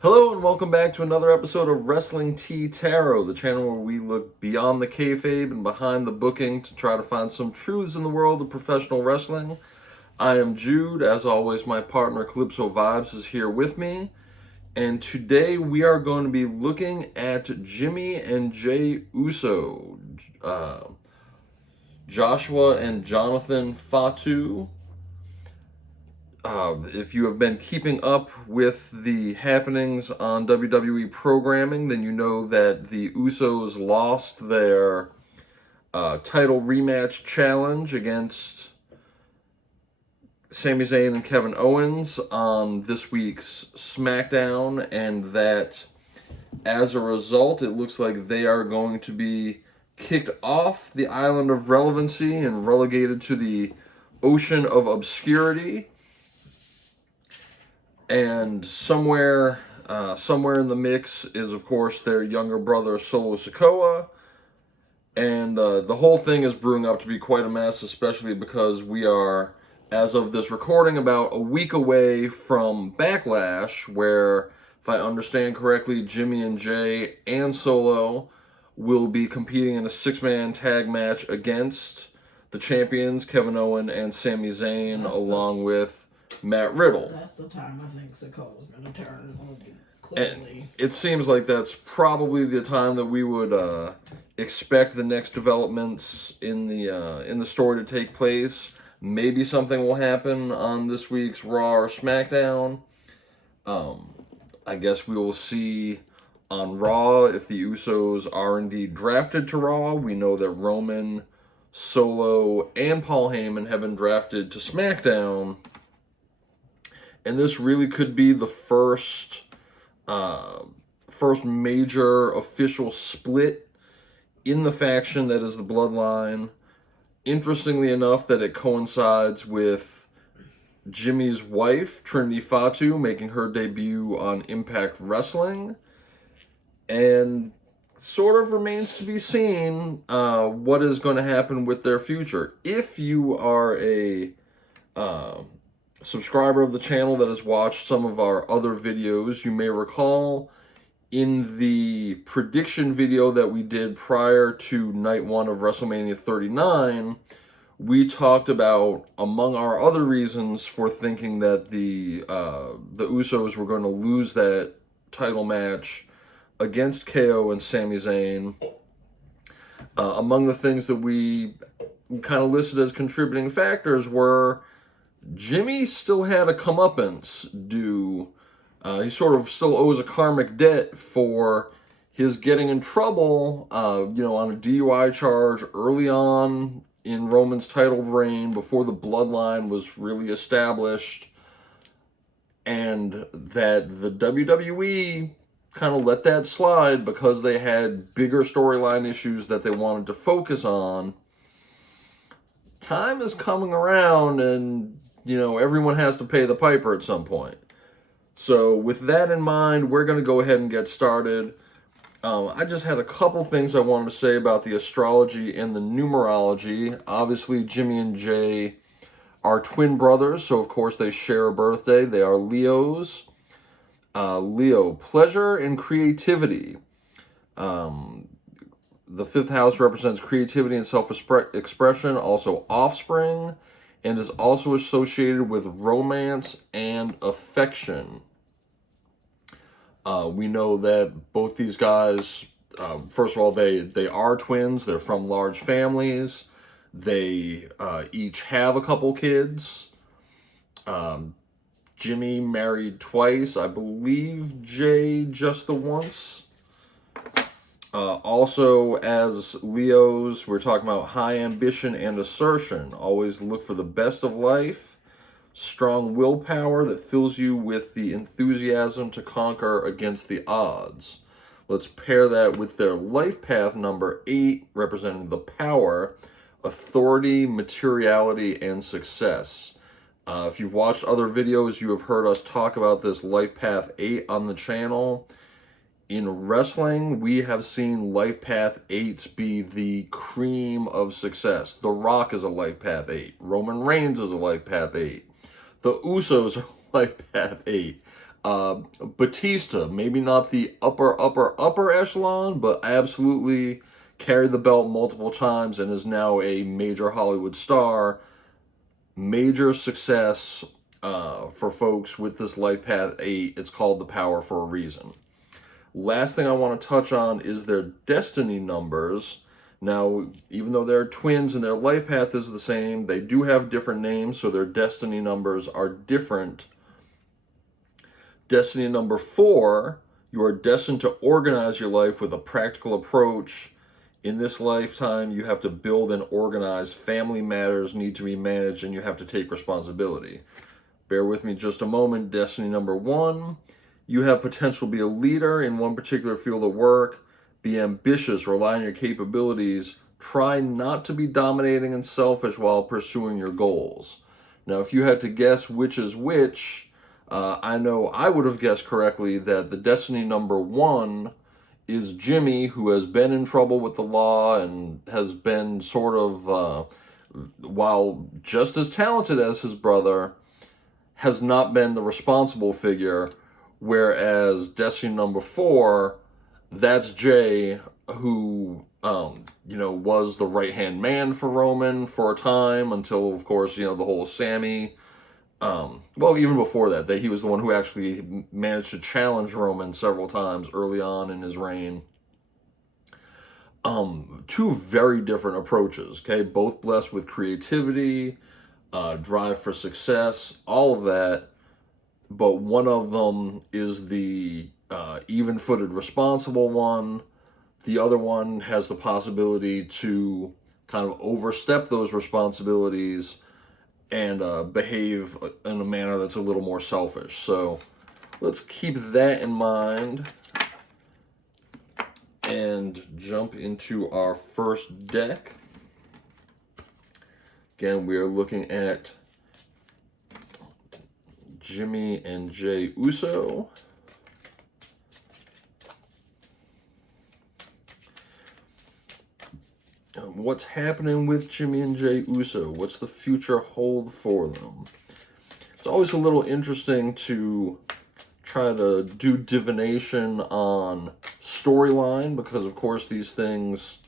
Hello and welcome back to another episode of Wrestling Tea Tarot, the channel where we look beyond the kayfabe and behind the booking to try to find some truths in the world of professional wrestling. I am Jude. As always, my partner Calypso Vibes is here with me. And today we are going to be looking at Jimmy and Jey Uso, Joshua and Jonathan Fatu. If you have been keeping up with the happenings on WWE programming, then you know that the Usos lost their title rematch challenge against Sami Zayn and Kevin Owens on this week's SmackDown, and that as a result, it looks like they are going to be kicked off the island of relevancy and relegated to the ocean of obscurity. And somewhere in the mix is, of course, their younger brother, Solo Sikoa. And the whole thing is brewing up to be quite a mess, especially because we are, as of this recording, about a week away from Backlash, where, if I understand correctly, Jimmy and Jey and Solo will be competing in a six-man tag match against the champions, Kevin Owens and Sami Zayn, along with Matt Riddle. That's the time I think Sikoa's going to turn. And it seems like that's probably the time that we would expect the next developments in the story to take place. Maybe something will happen on this week's Raw or SmackDown. I guess we will see on Raw if the Usos are indeed drafted to Raw. We know that Roman, Solo, and Paul Heyman have been drafted to SmackDown. And this really could be the first major official split in the faction that is the Bloodline. Interestingly enough, that it coincides with Jimmy's wife, Trinity Fatu, making her debut on Impact Wrestling. And sort of remains to be seen what is going to happen with their future. If you are a subscriber of the channel that has watched some of our other videos, you may recall in the prediction video that we did prior to night one of WrestleMania 39, we talked about, among our other reasons for thinking that the Usos were going to lose that title match against KO and Sami Zayn. Among the things that we kind of listed as contributing factors were Jimmy still had a comeuppance due. He sort of still owes a karmic debt for his getting in trouble, on a DUI charge early on in Roman's title reign before the Bloodline was really established, and that the WWE kind of let that slide because they had bigger storyline issues that they wanted to focus on. Time is coming around, and everyone has to pay the piper at some point. So with that in mind, we're going to go ahead and get started. I just had a couple things I wanted to say about the astrology and the numerology. Obviously, Jimmy and Jey are twin brothers, so of course they share a birthday. They are Leos. Leo, pleasure and creativity. The fifth house represents creativity and self-expression, also offspring, and is also associated with romance and affection. We know that both these guys, first of all, they are twins. They're from large families. They each have a couple kids. Jimmy married twice. I believe Jey just the once. Also, as Leos, we're talking about high ambition and assertion. Always look for the best of life. Strong willpower that fills you with the enthusiasm to conquer against the odds. Let's pair that with their life path number 8, representing the power, authority, materiality, and success. If you've watched other videos, you have heard us talk about this life path 8 on the channel. In wrestling, we have seen life path 8s be the cream of success. The Rock is a life path 8. Roman Reigns is a life path 8. The Usos are life path 8. Batista, maybe not the upper echelon, but absolutely carried the belt multiple times and is now a major Hollywood star. Major success for folks with this Life Path 8. It's called The Power for a reason. Last thing I want to touch on is their destiny numbers. Now, even though they're twins and their life path is the same, they do have different names, so their destiny numbers are different. Destiny number 4, you are destined to organize your life with a practical approach. In this lifetime, you have to build and organize. Family matters need to be managed, and you have to take responsibility. Bear with me just a moment. Destiny number 1, you have potential to be a leader in one particular field of work. Be ambitious, rely on your capabilities. Try not to be dominating and selfish while pursuing your goals. Now, if you had to guess which is which, I know I would have guessed correctly that the destiny number 1 is Jimmy, who has been in trouble with the law and has been sort of, while just as talented as his brother, has not been the responsible figure. Whereas destiny number 4, that's Jey, who, was the right-hand man for Roman for a time until, of course, the whole Sammy. Even before that, he was the one who actually managed to challenge Roman several times early on in his reign. Two very different approaches, okay? Both blessed with creativity, drive for success, all of that. But one of them is the even-footed, responsible one. The other one has the possibility to kind of overstep those responsibilities and behave in a manner that's a little more selfish. So let's keep that in mind and jump into our first deck. Again, we are looking at Jimmy and Jey Uso. What's happening with Jimmy and Jey Uso? What's the future hold for them? It's always a little interesting to try to do divination on storyline because, of course, these things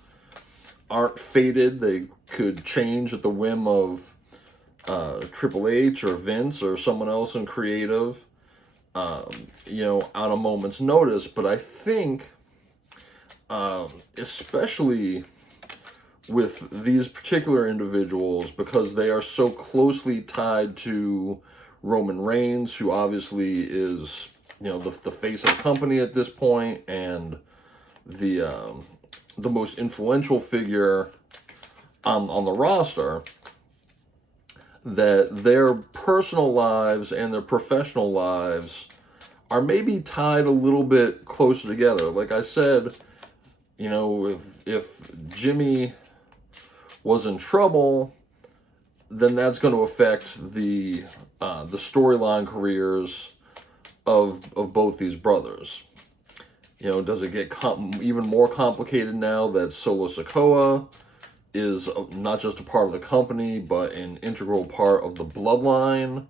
aren't fated. They could change at the whim of Triple H or Vince or someone else in creative, on a moment's notice. But I think, especially with these particular individuals, because they are so closely tied to Roman Reigns, who obviously is, the face of the company at this point and the most influential figure on the roster, that their personal lives and their professional lives are maybe tied a little bit closer together. Like I said, if Jimmy was in trouble, then that's going to affect the storyline careers of both these brothers. Does it get even more complicated now that Solo Sikoa is not just a part of the company, but an integral part of the Bloodline,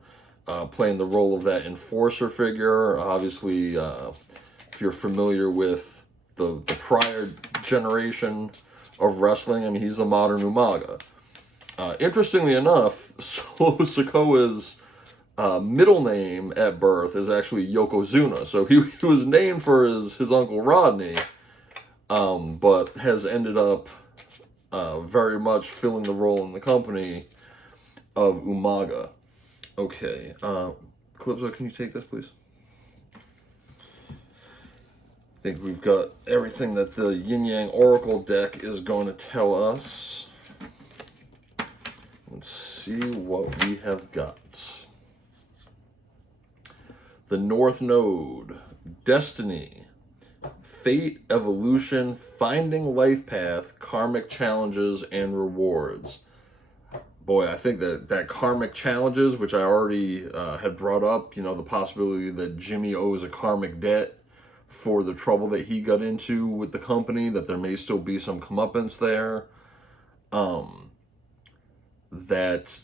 playing the role of that enforcer figure? Obviously, if you're familiar with the prior generation of wrestling, he's the modern Umaga. Interestingly enough, Solo Sikoa's middle name at birth is actually Yokozuna. So he was named for his Uncle Rodney, but has ended up very much filling the role in the company of Umaga. Okay, Calypso, can you take this, please? I think we've got everything that the Yin Yang Oracle deck is going to tell us. Let's see what we have got. The North Node, Destiny, Fate, Evolution, Finding Life Path, Karmic Challenges, and Rewards. Boy, I think that Karmic Challenges, which I already had brought up, the possibility that Jimmy owes a karmic debt for the trouble that he got into with the company, that there may still be some comeuppance there. That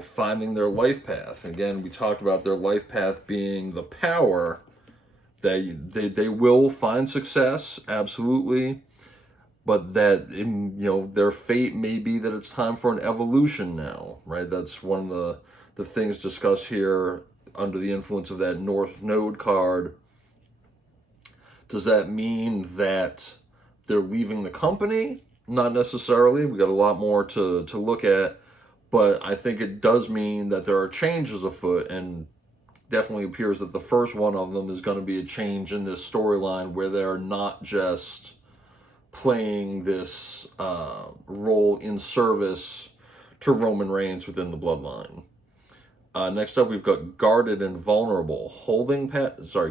finding their life path. Again, we talked about their life path being the power. They will find success, absolutely, but that their fate may be that it's time for an evolution now, right? That's one of the things discussed here under the influence of that North Node card. Does that mean that they're leaving the company? Not necessarily. We got a lot more to look at, but I think it does mean that there are changes afoot, and definitely appears that the first one of them is going to be a change in this storyline where they're not just playing this role in service to Roman Reigns within the Bloodline. Next up, we've got guarded and vulnerable.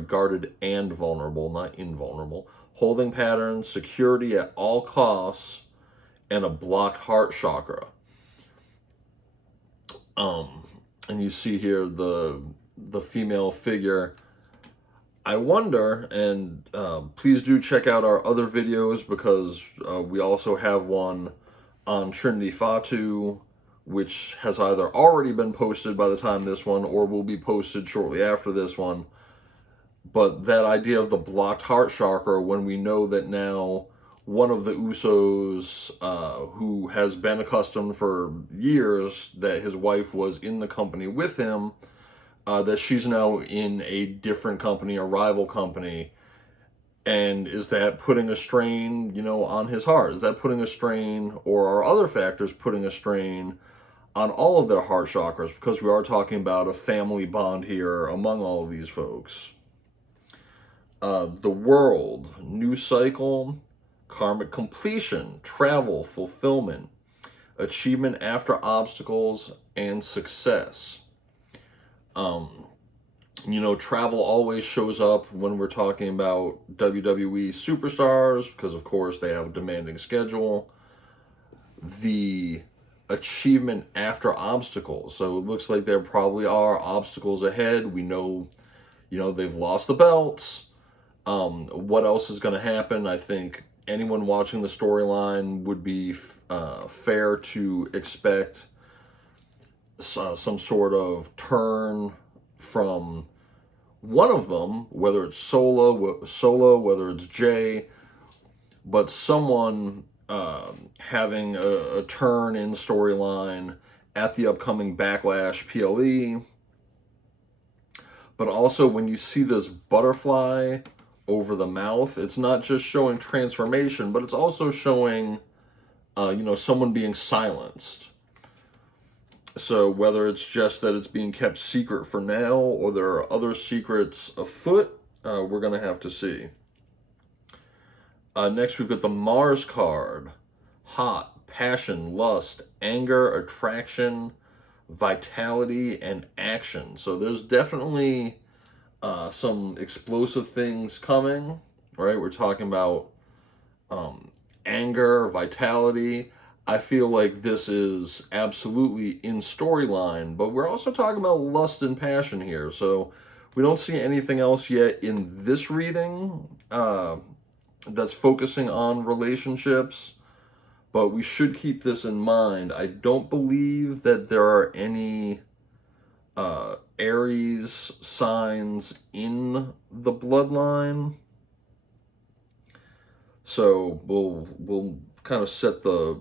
Guarded and vulnerable, not invulnerable. Holding patterns, security at all costs, and a blocked heart chakra. And you see here the female figure. I wonder, and please do check out our other videos, because we also have one on Trinity Fatu, which has either already been posted by the time this one or will be posted shortly after this one. But that idea of the blocked heart chakra, when we know that now one of the Usos, who has been accustomed for years that his wife was in the company with him, that she's now in a different company, a rival company. And is that putting a strain, on his heart? Is that putting a strain, or are other factors putting a strain on all of their heart chakras? Because we are talking about a family bond here among all of these folks. The world, new cycle, karmic completion, travel, fulfillment, achievement after obstacles, and success. Travel always shows up when we're talking about WWE superstars, because of course they have a demanding schedule. The achievement after obstacles. So it looks like there probably are obstacles ahead. We know, they've lost the belts. What else is going to happen? I think anyone watching the storyline would be fair to expect some sort of turn from one of them, whether it's Solo, whether it's Jey, but someone having a turn in storyline at the upcoming Backlash PLE. But also, when you see this butterfly over the mouth, it's not just showing transformation, but it's also showing, someone being silenced. So whether it's just that it's being kept secret for now, or there are other secrets afoot, we're going to have to see. Next, we've got the Mars card. Hot, passion, lust, anger, attraction, vitality, and action. So there's definitely some explosive things coming, right? We're talking about anger, vitality. I feel like this is absolutely in storyline, but we're also talking about lust and passion here. So we don't see anything else yet in this reading that's focusing on relationships, but we should keep this in mind. I don't believe that there are any Aries signs in the Bloodline. So we'll kind of set the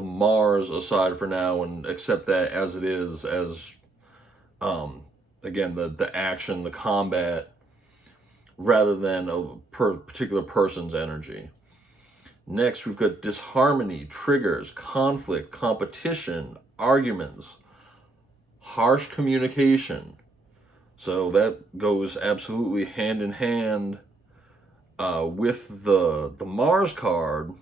Mars aside for now and accept that as it is, as again, the action, the combat, rather than a particular person's energy. Next, we've got disharmony, triggers, conflict, competition, arguments, harsh communication. So that goes absolutely hand in hand with the Mars card,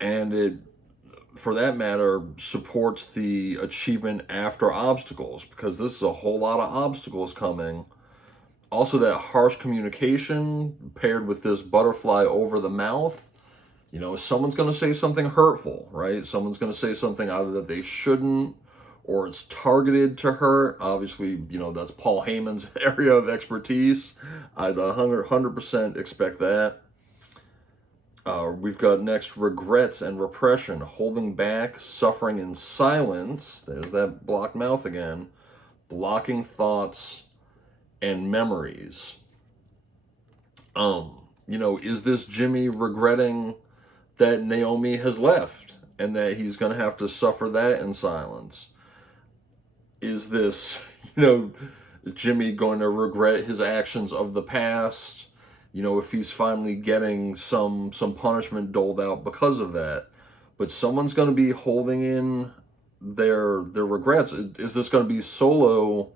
and it, for that matter, supports the achievement after obstacles, because this is a whole lot of obstacles coming. Also, that harsh communication paired with this butterfly over the mouth, someone's going to say something hurtful, right? Someone's going to say something either that they shouldn't, or it's targeted to hurt. Obviously, that's Paul Heyman's area of expertise. I'd 100% expect that. We've got next regrets and repression, holding back, suffering in silence. There's that blocked mouth again. Blocking thoughts and memories. Is this Jimmy regretting that Naomi has left and that he's going to have to suffer that in silence? Is this, Jimmy going to regret his actions of the past? If he's finally getting some punishment doled out because of that. But someone's going to be holding in their regrets. Is this going to be Solo,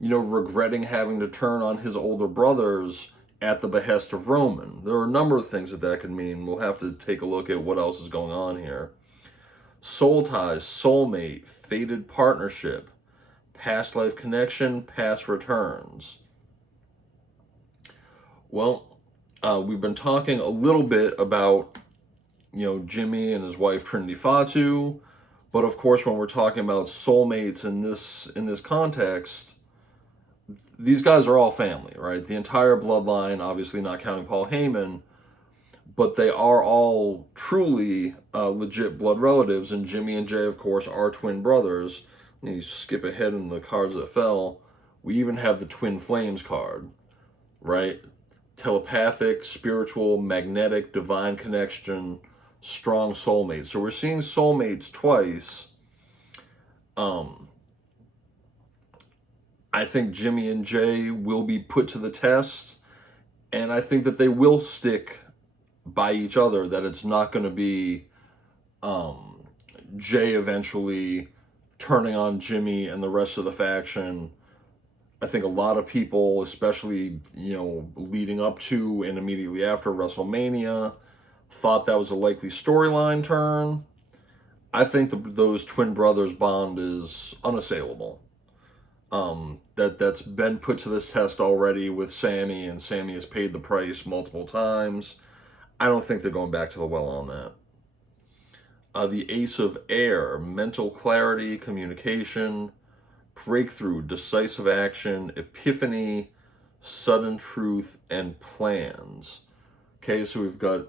regretting having to turn on his older brothers at the behest of Roman? There are a number of things that could mean. We'll have to take a look at what else is going on here. Soul ties, soulmate, fated partnership, past life connection, past returns. Well, we've been talking a little bit about, Jimmy and his wife Trinity Fatu, but of course, when we're talking about soulmates in this context, these guys are all family, right? The entire bloodline, obviously not counting Paul Heyman, but they are all truly legit blood relatives, and Jimmy and Jey, of course, are twin brothers. And you skip ahead in the cards that fell, we even have the twin flames card, right? Telepathic, spiritual, magnetic, divine connection, strong soulmates. So we're seeing soulmates twice. I think Jimmy and Jey will be put to the test, and I think that they will stick by each other, that it's not going to be Jey eventually turning on Jimmy and the rest of the faction. I think a lot of people, especially, leading up to and immediately after WrestleMania, thought that was a likely storyline turn. I think those twin brothers bond is unassailable. That's been put to this test already with Sammy, and Sammy has paid the price multiple times. I don't think they're going back to the well on that. The Ace of Air, mental clarity, communication, breakthrough, decisive action, epiphany, sudden truth, and plans. Okay, so we've got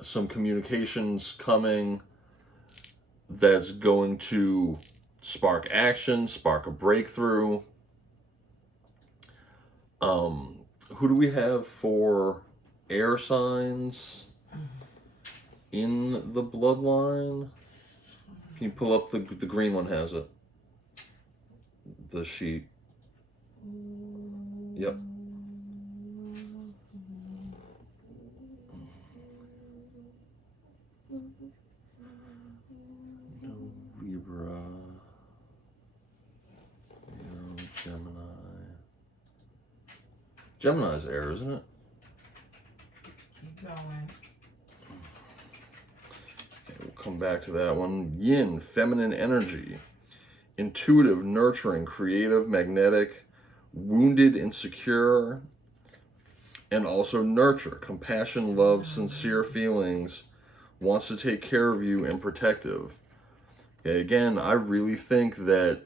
some communications coming that's going to spark action, spark a breakthrough. Who do we have for air signs in the bloodline? Can you pull up the green one has it? The sheet. Yep. No, Libra. Gemini. Gemini's air, isn't it? Keep going. Okay, we'll come back to that one. Yin, feminine energy. Intuitive, nurturing, creative, magnetic, wounded, insecure, and also nurture, compassion, love, sincere feelings, wants to take care of you, and protective. Okay, again, I really think that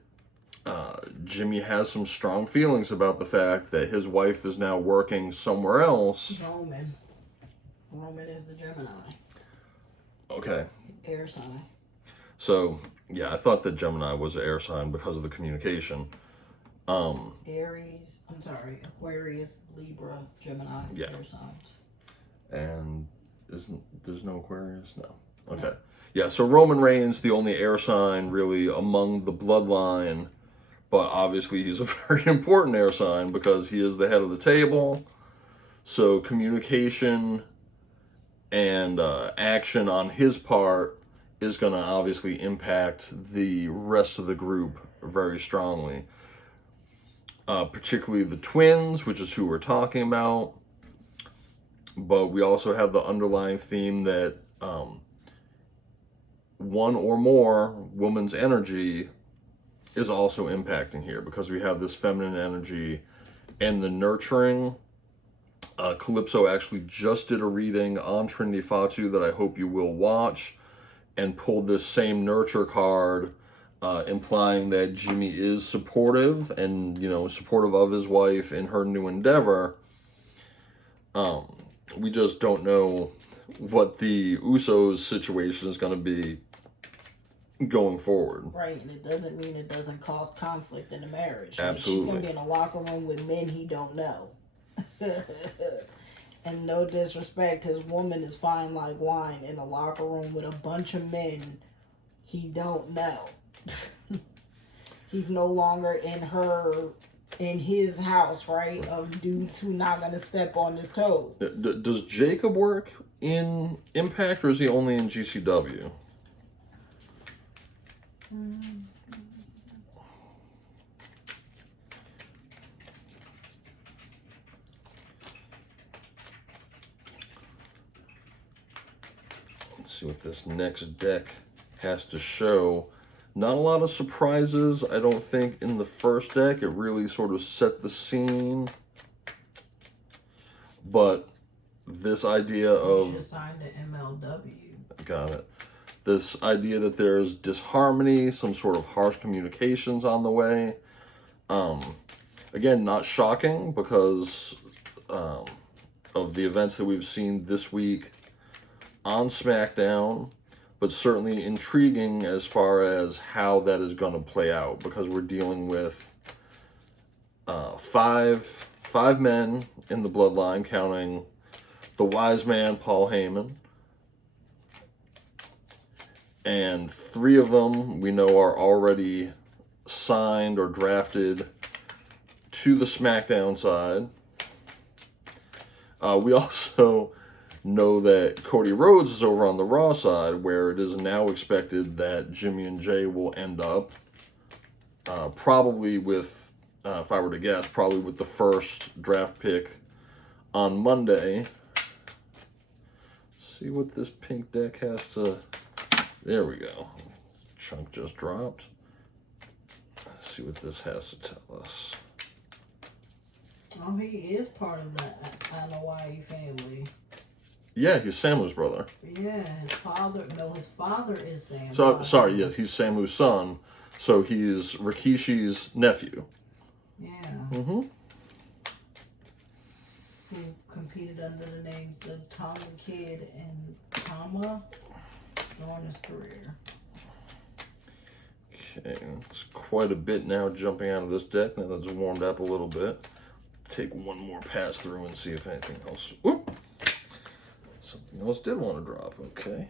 Jimmy has some strong feelings about the fact that his wife is now working somewhere else. Roman is the Gemini. Okay. Air sign. So, yeah, I thought that Gemini was an air sign because of the communication. Aries, Aquarius, Libra, Gemini, yeah. Air signs. And there's no Aquarius? No. Okay. No. Yeah, so Roman Reigns, the only air sign really among the bloodline, but obviously he's a very important air sign because he is the head of the table. So communication and action on his part is going to obviously impact the rest of the group very strongly. Particularly the twins, which is who we're talking about. But we also have the underlying theme that one or more woman's energy is also impacting here, because we have this feminine energy and the nurturing. Calypso actually just did a reading on Trinity Fatu that I hope you will watch, and pulled this same nurture card, implying that Jimmy is supportive and, supportive of his wife in her new endeavor. We just don't know what the Usos situation is going to be going forward. Right, and it doesn't mean it doesn't cause conflict in the marriage. Absolutely. She's going to be in a locker room with men he don't know. And no disrespect, his woman is fine like wine in a locker room with a bunch of men he don't know. He's no longer in his house, right? Of dudes who not gonna step on his toes. Does Jacob work in Impact, or is he only in GCW? Let's see what this next deck has to show. Not a lot of surprises, I don't think, in the first deck. It really sort of set the scene. But this idea of... She signed to MLW. Got it. This idea that there's disharmony, some sort of harsh communications on the way. Again, not shocking because of the events that we've seen this week on SmackDown, but certainly intriguing as far as how that is going to play out, because we're dealing with five men in the Bloodline, counting the wise man, Paul Heyman. And 3 of them we know are already signed or drafted to the SmackDown side. We also know that Cody Rhodes is over on the Raw side, where it is now expected that Jimmy and Jey will end up probably with, if I were to guess, probably with the first draft pick on Monday. See what this pink deck has to... There we go. Chunk just dropped. Let's see what this has to tell us. Oh, he is part of the Anoa'i family. Yeah, he's Samu's brother. Yeah, his father is Sam. So, sorry, yes, he's Samu's son. So he's Rikishi's nephew. Yeah. Mm-hmm. Who competed under the names the Tonga Kid and Tama during his career. Okay, it's quite a bit now jumping out of this deck. Now that's warmed up a little bit. Take one more pass through and see if anything else... Whoop! Something else did want to drop, okay.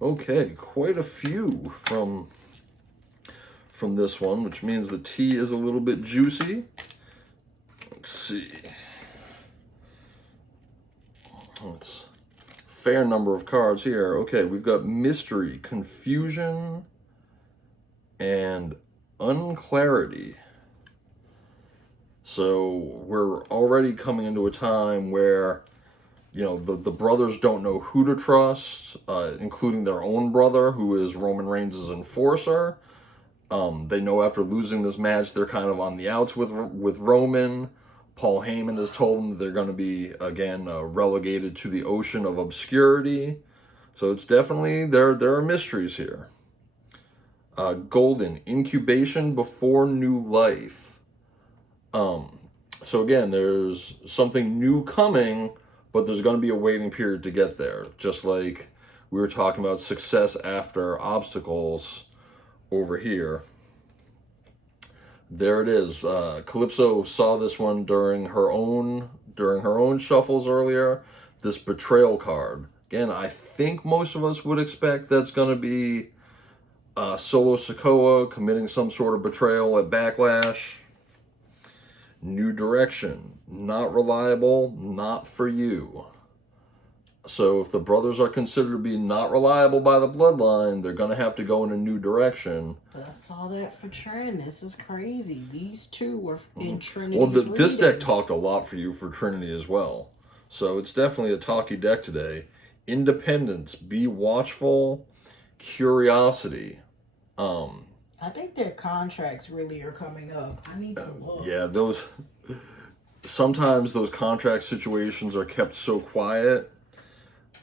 Okay, quite a few from this one, which means the tea is a little bit juicy. Let's see. It's a fair number of cards here. Okay, we've got mystery, confusion, and unclarity. So we're already coming into a time where, you know, the brothers don't know who to trust, including their own brother, who is Roman Reigns' enforcer. They know after losing this match, they're kind of on the outs with Roman. Paul Heyman has told them that they're going to be, again, relegated to the ocean of obscurity. So it's definitely, there are mysteries here. Golden, incubation before new life. So again, there's something new coming, but there's going to be a waiting period to get there. Just like we were talking about success after obstacles over here. There it is. Calypso saw this one during her own shuffles earlier. This betrayal card. Again, I think most of us would expect that's going to be Solo Sikoa committing some sort of betrayal at Backlash. New direction. Not reliable, not for you. So if the brothers are considered to be not reliable by the Bloodline, they're going to have to go in a new direction. But I saw that for Trin. This is crazy. These two were in Trinity's Well, this reading. deck talked a lot for you for Trinity as well. So it's definitely a talky deck today. Independence, be watchful, curiosity. I think their contracts really are coming up. I need to look. Yeah, sometimes those contract situations are kept so quiet.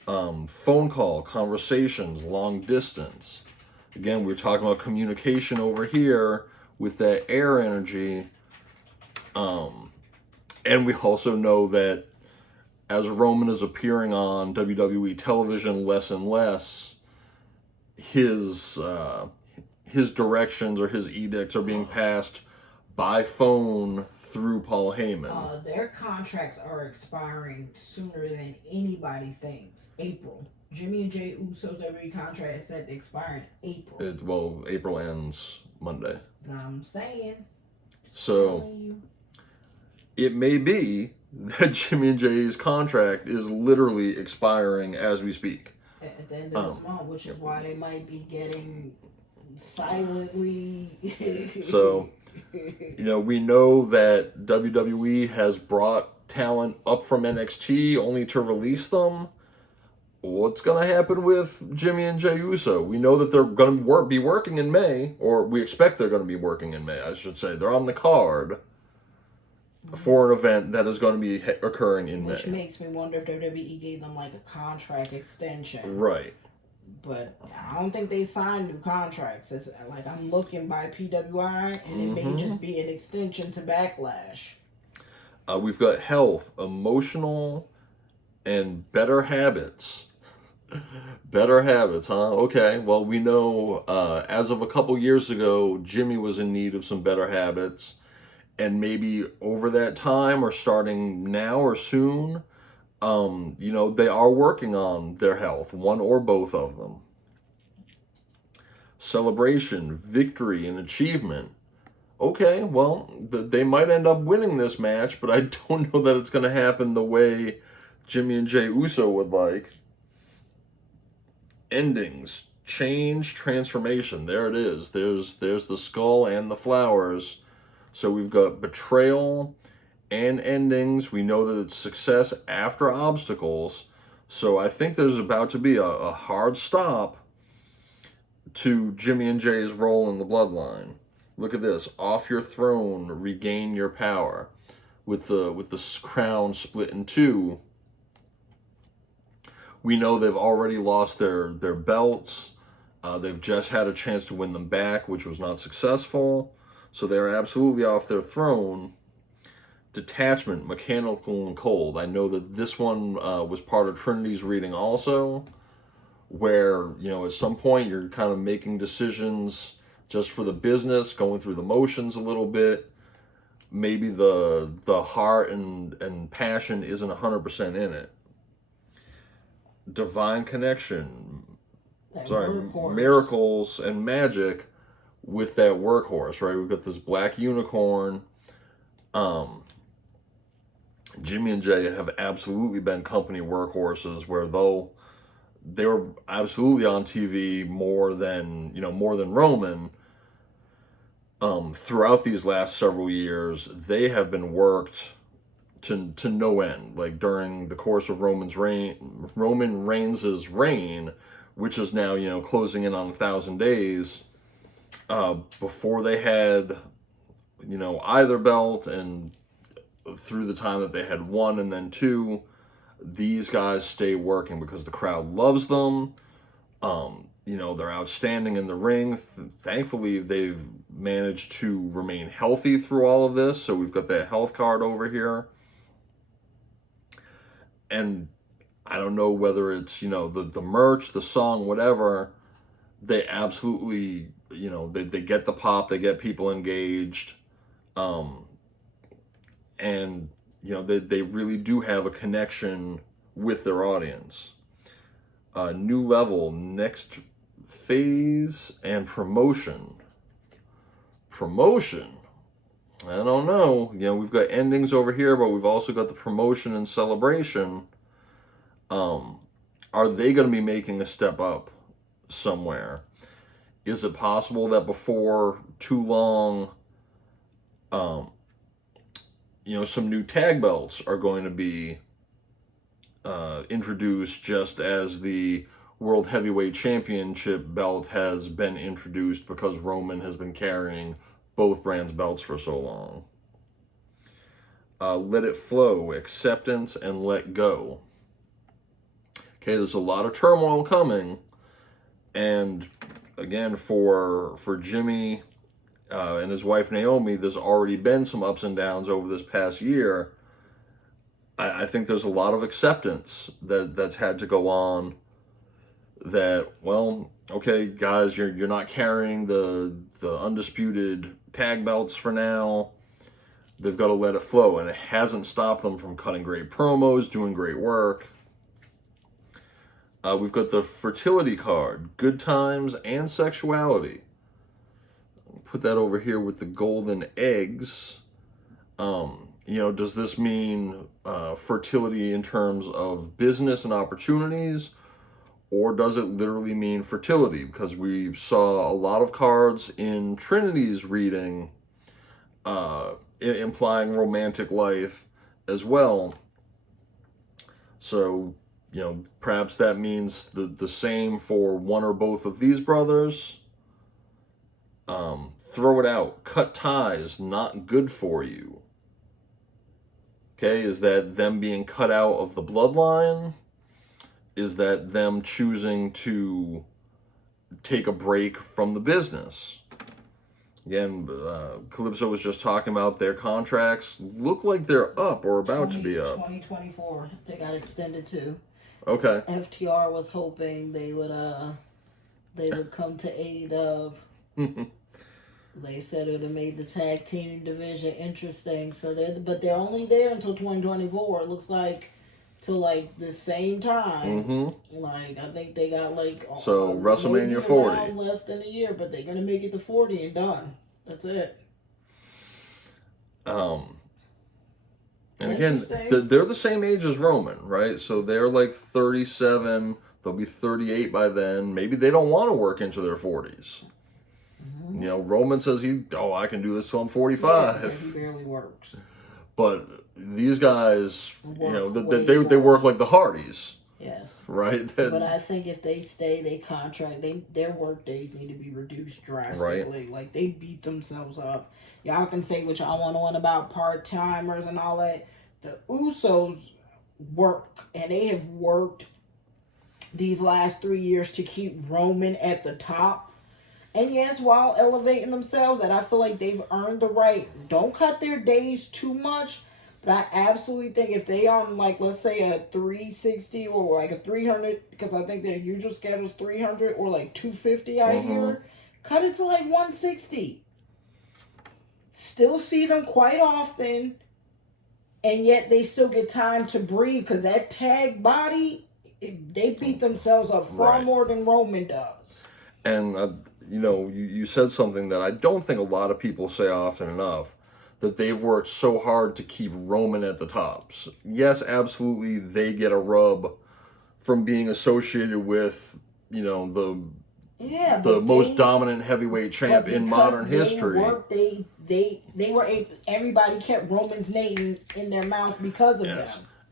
Phone call, conversations, long distance. Again, we're talking about communication over here with that air energy. And we also know that as Roman is appearing on WWE television less and less, his directions or his edicts are being passed by phone through Paul Heyman. Their contracts are expiring sooner than anybody thinks. April. Jimmy and Jey Uso's WWE contract is set to expire in April. April ends Monday. But I'm saying. So it may be that Jimmy and Jey's contract is literally expiring as we speak. At the end of this month, which is why they might be getting silently. So, we know that WWE has brought talent up from NXT only to release them. What's going to happen with Jimmy and Jey Uso? We know that they're going to be working in May, or we expect they're going to be working in May, I should say. They're on the card for an event that is going to be occurring in May. Which makes me wonder if WWE gave them like a contract extension. Right. But I don't think they signed new contracts. It's like I'm looking by PWI, and it may just be an extension to Backlash. We've got health, emotional, and better habits. Better habits, huh? Okay, well, we know as of a couple years ago, Jimmy was in need of some better habits. And maybe over that time or starting now or soon, they are working on their health, one or both of them. Celebration, victory, and achievement. Okay, well, they might end up winning this match, but I don't know that it's going to happen the way Jimmy and Jey Uso would like. Endings, change, transformation. There it is. There's the skull and the flowers. So we've got betrayal and endings. We know that it's success after obstacles. So I think there's about to be a hard stop to Jimmy and Jey's role in the Bloodline. Look at this. Off your throne, regain your power. With the crown split in two. We know they've already lost their belts. They've just had a chance to win them back, which was not successful. So they're absolutely off their throne. Detachment, mechanical and cold. I know that this one was part of Trinity's reading also, where, at some point you're kind of making decisions just for the business, going through the motions a little bit. Maybe the heart and passion isn't 100% in it. Divine connection. Miracles and magic with that workhorse, right? We've got this black unicorn. Jimmy and Jey have absolutely been company workhorses where though they were absolutely on TV more than Roman, throughout these last several years, they have been worked to no end. Like during the course of Roman Reigns' reign, which is now, closing in on 1,000 days, before they had, either belt, and through the time that they had one and then two, these guys stay working because the crowd loves them. They're outstanding in the ring. Thankfully, they've managed to remain healthy through all of this. So we've got that health card over here. And I don't know whether it's, the merch, the song, whatever. They absolutely, they get the pop, they get people engaged. And, they really do have a connection with their audience. New level, next phase, and promotion. Promotion. I don't know. We've got endings over here, but we've also got the promotion and celebration. Are they going to be making a step up somewhere? Is it possible that before too long, some new tag belts are going to be introduced, just as the World Heavyweight Championship belt has been introduced because Roman has been carrying both brands' belts for so long. Let it flow, acceptance, and let go. Okay, there's a lot of turmoil coming, and again, for Jimmy and his wife Naomi, there's already been some ups and downs over this past year. I think there's a lot of acceptance that's had to go on. That, well, okay, guys, you're not carrying the undisputed tag belts for now. They've got to let it flow, and it hasn't stopped them from cutting great promos, doing great work. We've got the fertility card, good times and sexuality. Put that over here with the golden eggs. Does this mean fertility in terms of business and opportunities, or does it literally mean fertility? Because we saw a lot of cards in Trinity's reading implying romantic life as well. So, perhaps that means the same for one or both of these brothers. Throw it out. Cut ties, not good for you. Okay, is that them being cut out of the bloodline? Is that them choosing to take a break from the business? Again, Calypso was just talking about their contracts look like they're up or about to be up. 2024, they got extended to. Okay. FTR was hoping they would come to aid of. They said it would have made the tag team division interesting. So they're only there until 2024. It looks like till like the same time. Mm-hmm. Like I think they got so WrestleMania 40. Less than a year, but they're gonna make it to 40 and done. That's it. And again, they're the same age as Roman, right? So they're like 37. They'll be 38 by then. Maybe they don't want to work into their 40s. Roman says I can do this till I'm 45. Yeah, he barely works. But these guys, they work like the Hardys. Yes. Right? But I think if they stay, their work days need to be reduced drastically. Right. Like, they beat themselves up. Y'all can say what y'all want about part-timers and all that. The Usos work, and they have worked these last 3 years to keep Roman at the top. And yes, while elevating themselves, and I feel like they've earned the right. Don't cut their days too much. But I absolutely think if they on, like, let's say a 360 or like a 300, because I think their usual schedule is 300 or like 250 I hear, cut it to like 160. Still see them quite often, and yet they still get time to breathe, because that tag body, they beat themselves up far more than Roman does. And, you said something that I don't think a lot of people say often enough, that they've worked so hard to keep Roman at the tops. Yes, absolutely, they get a rub from being associated with, the most dominant heavyweight champ in modern history. Everybody kept Roman's name in their mouth because of them.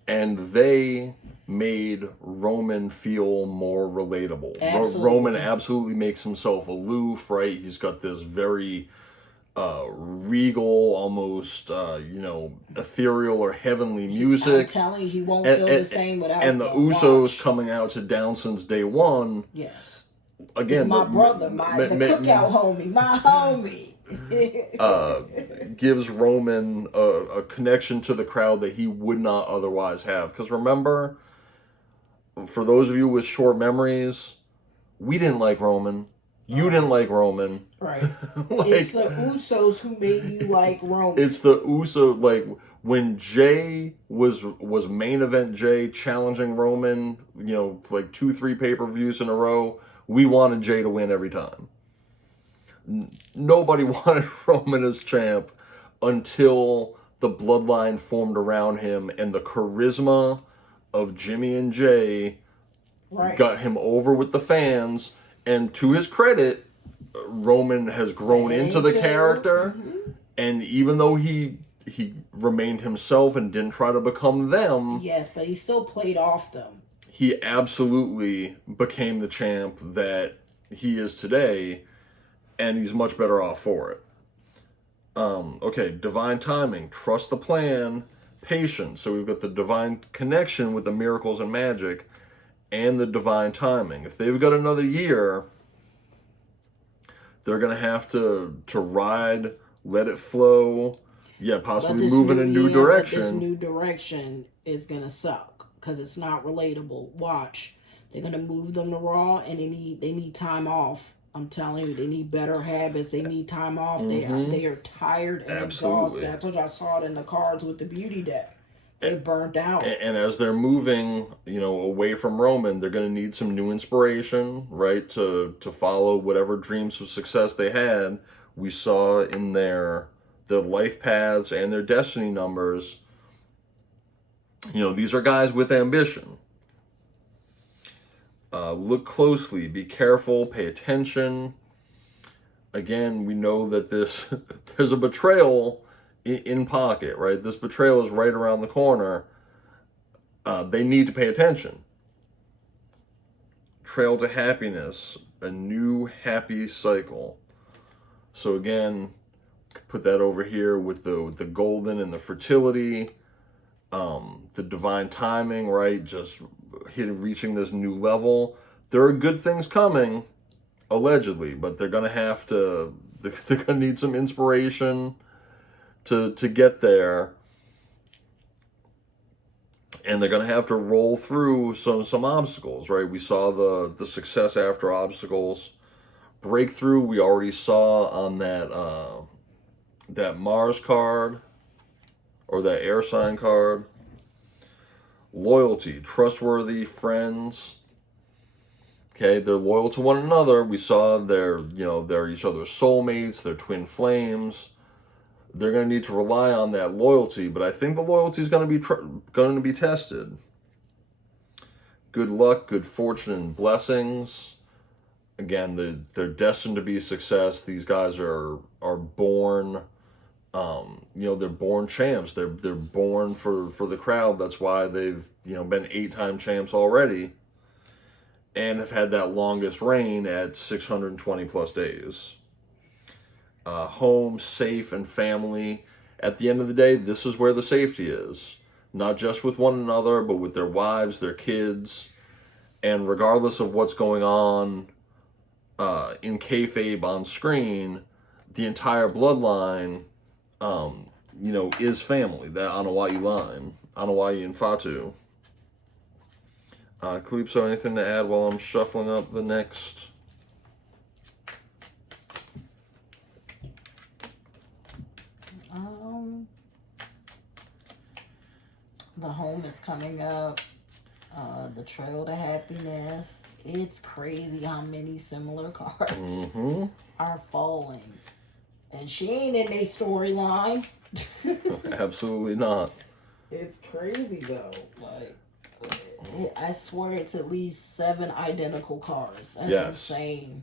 And they made Roman feel more relatable. Roman absolutely makes himself aloof, right? He's got this very regal, almost, ethereal or heavenly music. I'm telling you, he won't feel the same without And the Usos coming out to Down since day one. Yes. Again, he's my brother, the cookout homie, my homie. Gives Roman a connection to the crowd that he would not otherwise have. Because remember, for those of you with short memories, we didn't like Roman. You didn't like Roman. Right. It's the Usos who made you like Roman. It's the Usos, like, when Jey was main event Jey challenging Roman, like 2-3 pay-per-views in a row, we wanted Jey to win every time. Nobody wanted Roman as champ until the bloodline formed around him, and the charisma of Jimmy and Jey got him over with the fans. And to his credit, Roman has grown into the character, and even though he remained himself and didn't try to become them, yes, but he still played off them. He absolutely became the champ that he is today, and he's much better off for it. Okay, divine timing, trust the plan, patience. So we've got the divine connection with the miracles and magic, and the divine timing. If they've got another year, They're going to have to ride, let it flow. Yeah, possibly move in a new direction. But this new direction is going to suck because it's not relatable. Watch. They're going to move them to Raw, and they need time off. I'm telling you, they need better habits. They need time off. They are tired and exhausted. I told you I saw it in the cards with the beauty deck. They're burnt out. And as they're moving, away from Roman, they're going to need some new inspiration, right, to follow whatever dreams of success they had. We saw in their life paths and their destiny numbers. These are guys with ambition. Look closely, be careful, pay attention. Again, we know that there's a betrayal in pocket, right? This betrayal is right around the corner. They need to pay attention. Trail to happiness, a new happy cycle. So again, put that over here with the golden and the fertility, the divine timing, right? Just reaching this new level. There are good things coming, allegedly, but they're gonna they're gonna need some inspiration to get there, and they're gonna have to roll through some obstacles, right? We saw the success after obstacles. Breakthrough we already saw on that Mars card, or that air sign card. Loyalty, trustworthy friends. Okay, they're loyal to one another. We saw they're each other's soulmates, they're twin flames. They're going to need to rely on that loyalty, but I think the loyalty is going to be tested. Good luck, good fortune, and blessings. Again, they're destined to be a success. These guys are born. They're born champs. They're born for the crowd. That's why they've been 8-time champs already, and have had that longest reign at 620 plus days. Home, safe, and family. At the end of the day, this is where the safety is. Not just with one another, but with their wives, their kids, and regardless of what's going on in kayfabe on screen, the entire bloodline, is family. That Anawayi line, Anawayi and Fatu. Calypso, anything to add while I'm shuffling up the next? The home is coming up. The trail to happiness. It's crazy how many similar cards are falling. And she ain't in a storyline. Absolutely not. It's crazy though. I swear it's at least 7 identical cards. That's insane.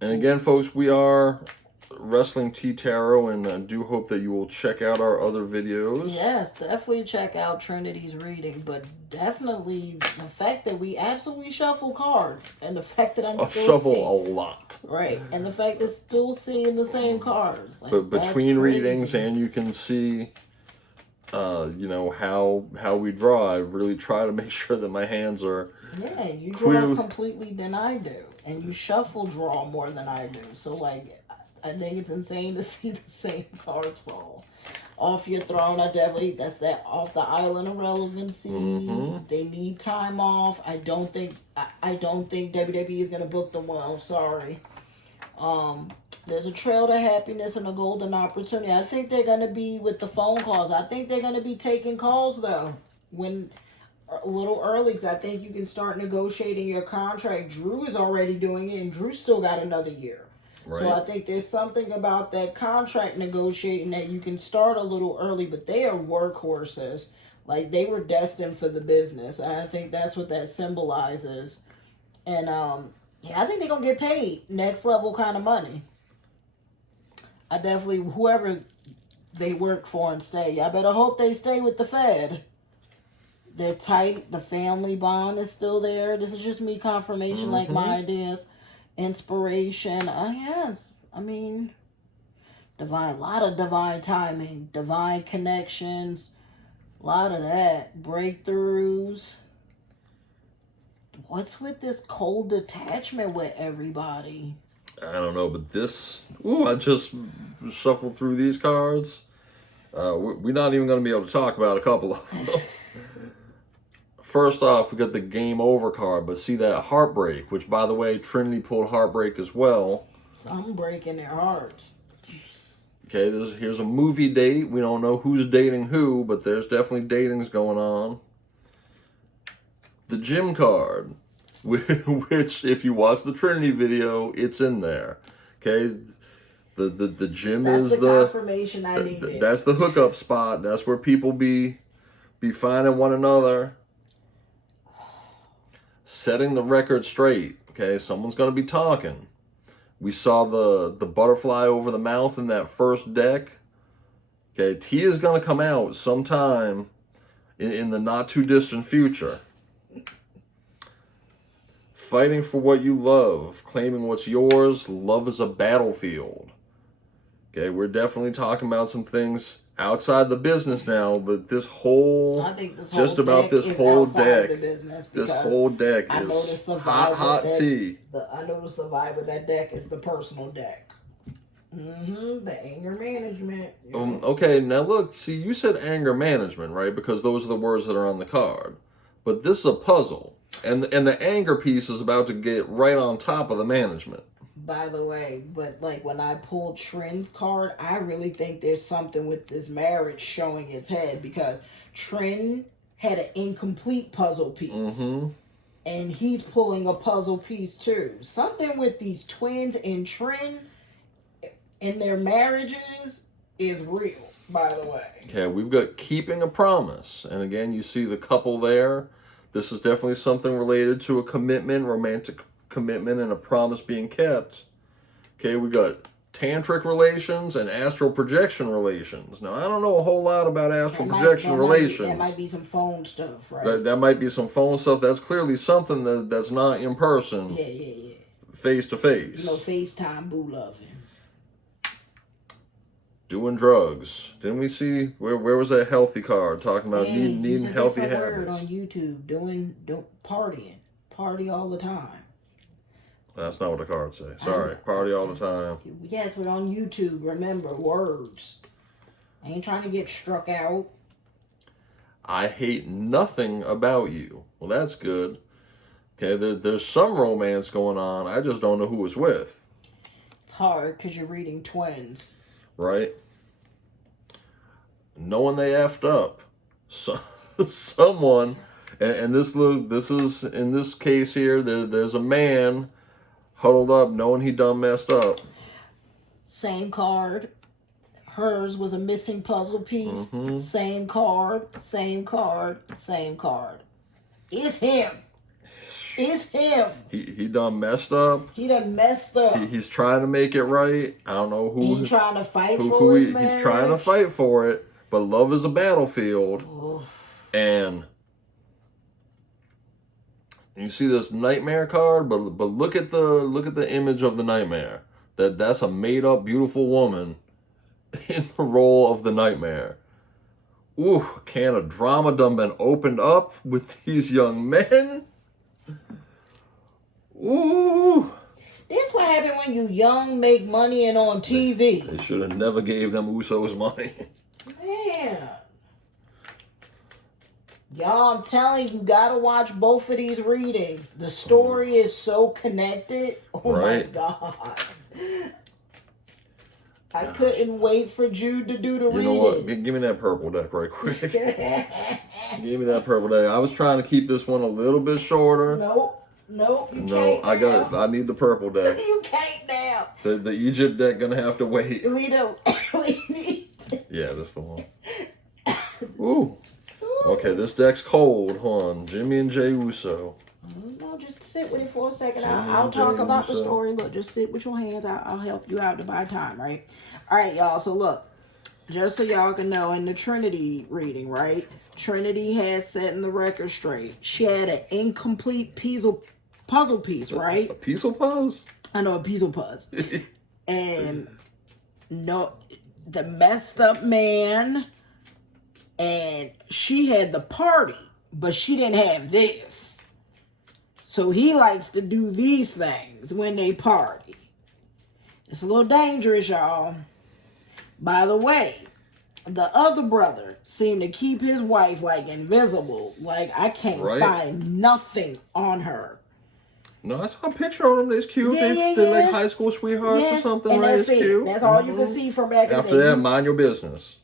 And again, folks, we are Wrestling Tea Tarot, and do hope that you will check out our other videos. Yes, definitely check out Trinity's reading, but definitely the fact that we absolutely shuffle cards, and the fact that I'm still shuffle a lot. Right, and the fact that still seeing the same cards. But between readings, and you can see, how we draw. I really try to make sure that my hands are. Yeah, you draw completely than I do, and you shuffle draw more than I do. So I think it's insane to see the same cards fall off your throne. That's that off the island of relevancy. They need time off. I don't think WWE is gonna book them well. Sorry. There's a trail to happiness and a golden opportunity. I think they're gonna be with the phone calls. I think they're gonna be taking calls though when a little early, because I think you can start negotiating your contract. Drew is already doing it, and Drew still got another year. Right. So I think there's something about that contract negotiating that you can start a little early, but they are workhorses. They were destined for the business. And I think that's what that symbolizes. And I think they're going to get paid next level kind of money. I definitely, whoever they work for and stay, I better hope they stay with the Fed. They're tight. The family bond is still there. This is just me confirmation, my ideas. Inspiration, yes. I mean, a lot of divine timing, divine connections, a lot of that. Breakthroughs. What's with this cold detachment with everybody? I don't know, but this... Ooh, I just shuffled through these cards. We're not even going to be able to talk about a couple of them. First off, we got the Game Over card, but see that Heartbreak, which, by the way, Trinity pulled Heartbreak as well. So I'm breaking their hearts. Okay, here's a movie date. We don't know who's dating who, but there's definitely datings going on. The Gym card, which, if you watch the Trinity video, it's in there. Okay, the gym is the confirmation I needed. That's the hookup spot. That's where people be finding one another. Setting the record straight. Okay, someone's gonna be talking. We saw the butterfly over the mouth in that first deck. Okay, T is gonna come out sometime in the not too distant future. Fighting for what you love, claiming what's yours. Love is a battlefield. Okay, we're definitely talking about some things outside the business now, but this whole, I think this just whole about deck this is whole outside deck, the business this whole deck I noticed is the vibe hot with that, tea. I noticed the vibe of that deck is the personal deck. The anger management. Okay, now look, see, you said anger management, right? Because those are the words that are on the card. But this is a puzzle. And the anger piece is about to get right on top of the management. By the way, but like when I pulled Trin's card, I really think there's something with this marriage showing its head because Trin had an incomplete puzzle piece. And he's pulling a puzzle piece too. Something with these twins and Trin and their marriages is real, by the way. Okay, we've got keeping a promise. And again, you see the couple there. This is definitely something related to a commitment, romantic commitment, and a promise being kept. Okay, we got tantric relations and astral projection relations. Now, I don't know a whole lot about astral projection relations. That might be some phone stuff, right? That might be some phone stuff. That's clearly something that's not in person. Yeah. Face to face. FaceTime boo loving. Doing drugs. Didn't we see where was that healthy card talking about needing healthy habits? Word on YouTube. Doing partying. Party all the time. That's not what the cards say. Sorry. Party all the time. Yes, we're on YouTube. Remember, words. I ain't trying to get struck out. I hate nothing about you. Well, that's good. Okay, there's some romance going on. I just don't know who it's with. It's hard because you're reading twins. Right? Knowing they effed up. So, someone, and this is, in this case here, there's a man huddled up knowing he done messed up. Same card. Hers was a missing puzzle piece. Same card. It's him. It's him. He done messed up. He's trying to make it right. I don't know who. He's trying to fight for his marriage. He's trying to fight for it, but love is a battlefield. And you see this nightmare card, but look at the image of the nightmare. That's a made up beautiful woman in the role of the nightmare. Ooh, a can of drama done been opened up with these young men. Ooh. This what happened when you young, make money, and on TV. They should have never gave them Usos money. Man. Y'all, I'm telling you, gotta watch both of these readings. The story is so connected. Oh my God. I couldn't wait for Jude to do the reading. You know what? Give me that purple deck right quick. Give me that purple deck. I was trying to keep this one a little bit shorter. Nope. You can't I need the purple deck. You can't now. The Egypt deck gonna have to wait. We don't. We need. Yeah, that's the one. Ooh. Okay, this deck's cold. Hold on. Jimmy and Jey Uso. No, just sit with it for a second. I'll talk about the story. Look, just sit with your hands. I'll help you out to buy time, right? All right, y'all. So look, just so y'all can know, in the Trinity reading, right? Trinity has setting the record straight. She had an incomplete puzzle piece, right? A puzzle puzzle? I know, a puzzle puzzle. And no, the messed up man, and she had the party, but she didn't have this. So he likes to do these things when they party. It's a little dangerous, y'all. By the way, the other brother seemed to keep his wife like invisible. Like, I can't find nothing on her. No, I saw a picture of them. They's cute. Yeah, They're like high school sweethearts or something, and right? that's It's cute. That's all you can see from back in the day. After that, mind your business.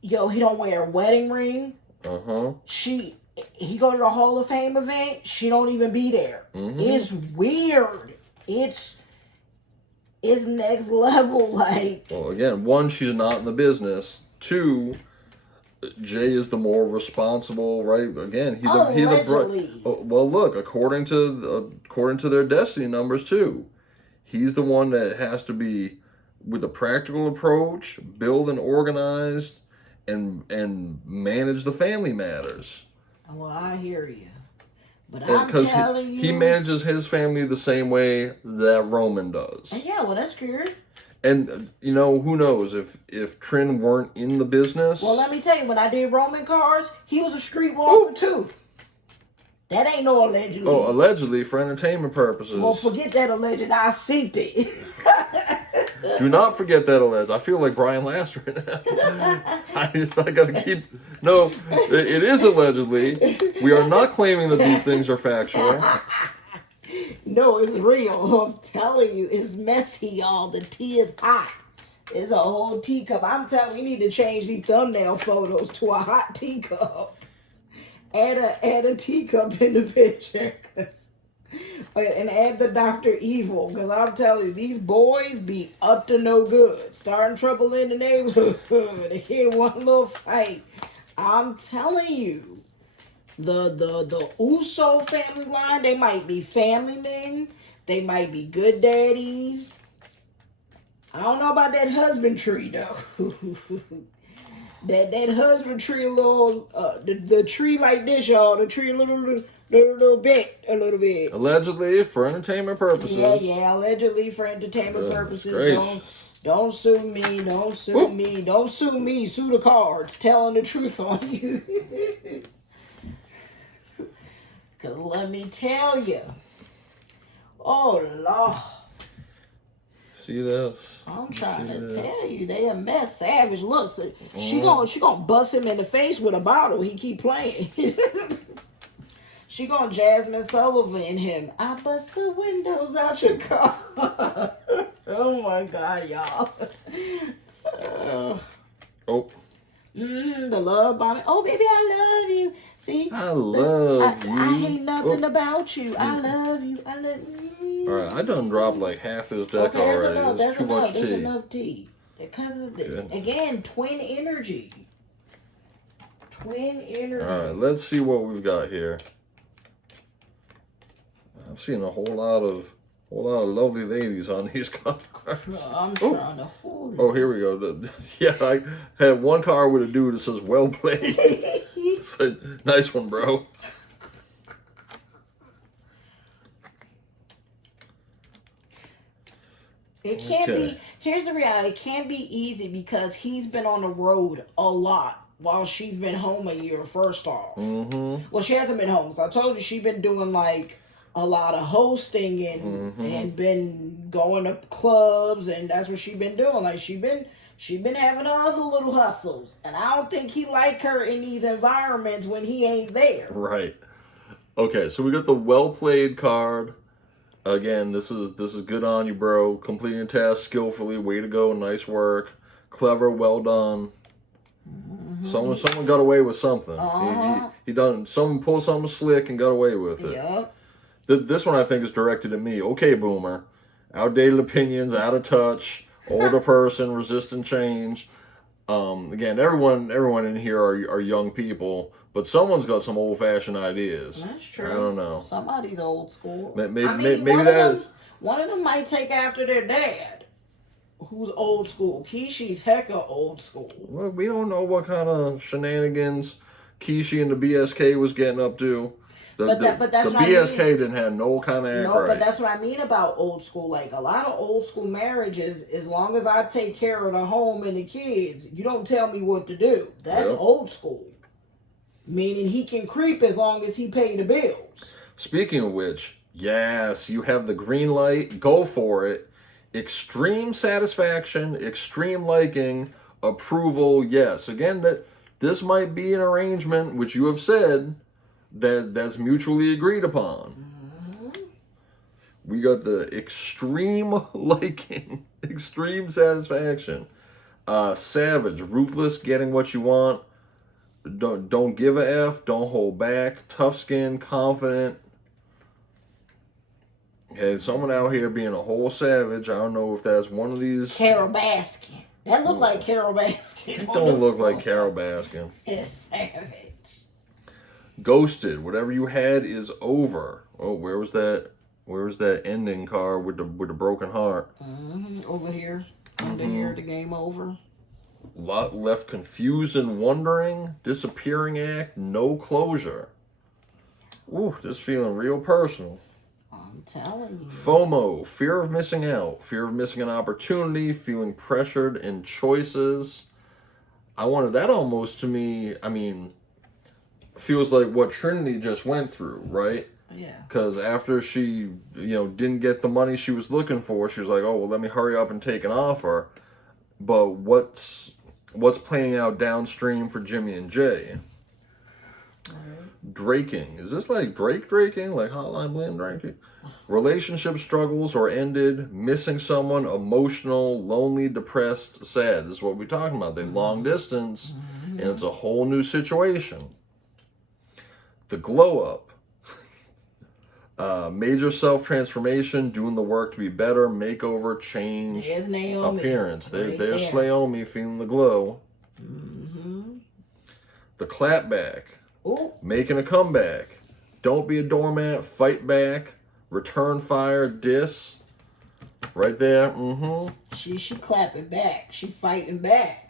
Yo, he don't wear a wedding ring. Uh-huh. He go to the Hall of Fame event. She don't even be there. It's weird. It's next level. Like, well, again, one, she's not in the business. Two, Jey is the more responsible, right? Again, he's the well, look, according to their destiny numbers too, he's the one that has to be with a practical approach, build and organized, and manage the family matters. Well, I hear you, but I'm telling you, he manages his family the same way that Roman does. Yeah, well, that's good. And, you know, who knows, if Trin weren't in the business... Well, let me tell you, when I did Roman cards, he was a streetwalker, too. That ain't no allegedly. Oh, allegedly, for entertainment purposes. Well, forget that alleged. I synced it. Do not forget that alleged. I feel like Brian Last right now. I gotta keep... No, it is allegedly. We are not claiming that these things are factual. No, it's real. I'm telling you, it's messy, y'all. The tea is hot. It's a whole teacup. I'm telling you, we need to change these thumbnail photos to a hot teacup. Add a teacup in the picture. And add the Dr. Evil. Because I'm telling you, these boys be up to no good. Starting trouble in the neighborhood. They hit one little fight. I'm telling you. The Uso family line, they might be family men. They might be good daddies. I don't know about that husband tree, though. that husband tree a little, the tree like this, y'all. The tree a little bit. Allegedly, for entertainment purposes. Yeah, allegedly for entertainment purposes. Don't sue me. Don't sue me. Don't sue me. Sue the cards. Telling the truth on you. Because let me tell you. Oh, Lord. See this? I'm trying to tell you. They a mess. Savage. Look, so she gonna bust him in the face with a bottle. He keep playing. She gonna Jasmine Sullivan him. I bust the windows out your car. Oh, my God, y'all. The love bombing. Oh, baby, I love you. See? I love you. I hate nothing about you. I love you. I love you. All right, I done dropped like half this deck already. That's too much tea. That's enough tea. Because, again, twin energy. Twin energy. All right, let's see what we've got here. I've seen a whole lot of lovely ladies on these cards. I'm trying to hold it. Oh, here we go. Yeah, I had one card with a dude that says, well played. It's a nice one, bro. It can't be, here's the reality, it can't be easy because he's been on the road a lot while she's been home a year, first off. Well, she hasn't been home. So I told you she's been doing like a lot of hosting and been going to clubs, and that's what she been doing. Like she been having other little hustles, and I don't think he like her in these environments when he ain't there. Right. Okay, so we got the well played card. Again, this is good on you, bro. Completing a task skillfully, way to go, nice work, clever, well done. Someone got away with something. He done someone pulled something slick and got away with it. Yep. This one I think is directed at me. Okay, boomer. Outdated opinions, out of touch, older person, resistant change. Again, everyone in here are young people, but someone's got some old-fashioned ideas. That's true. I don't know. Somebody's old school. Maybe one of them might take after their dad, who's old school. Kishi's hecka old school. Well, we don't know what kind of shenanigans Kishi and the BSK was getting up to. But that's the what BSK I mean. didn't have no kind of No, but that's what I mean about old school. Like a lot of old school marriages, as long as I take care of the home and the kids, you don't tell me what to do. That's old school. Meaning he can creep as long as he pay the bills. Speaking of which, yes, you have the green light. Go for it. Extreme satisfaction, extreme liking, approval, yes. Again, that this might be an arrangement which you have said that's mutually agreed upon. We got the extreme liking, extreme satisfaction. Savage, ruthless, getting what you want. Don't give a F, don't hold back. Tough skin, confident. Okay, someone out here being a whole savage. I don't know if that's one of these. Carol Baskin. That looked like Carol Baskin. It don't look like Carol Baskin. It's savage. Ghosted. Whatever you had is over. Oh, where was that? Where was that ending card with the broken heart? Over here. Under here, the game over. Lot left confused and wondering. Disappearing act. No closure. Ooh, this feeling real personal. I'm telling you. FOMO. Fear of missing out. Fear of missing an opportunity. Feeling pressured in choices. I wanted that almost to me. I mean, feels like what Trinity just went through, right? Yeah. Because after she, didn't get the money she was looking for, she was like, "Oh well, let me hurry up and take an offer." But what's playing out downstream for Jimmy and Jey? Draking. Is this like draking? Like Hotline Bling draking? Relationship struggles or ended, missing someone, emotional, lonely, depressed, sad. This is what we're talking about. They long distance, and it's a whole new situation. The glow up. Major self-transformation, doing the work to be better, makeover, change, There's Naomi. appearance. Right There's there. Slayomi feeling the glow. The clapback. Ooh. Making a comeback. Don't be a doormat, fight back, return fire, diss. Right there. She clapping back. She fighting back.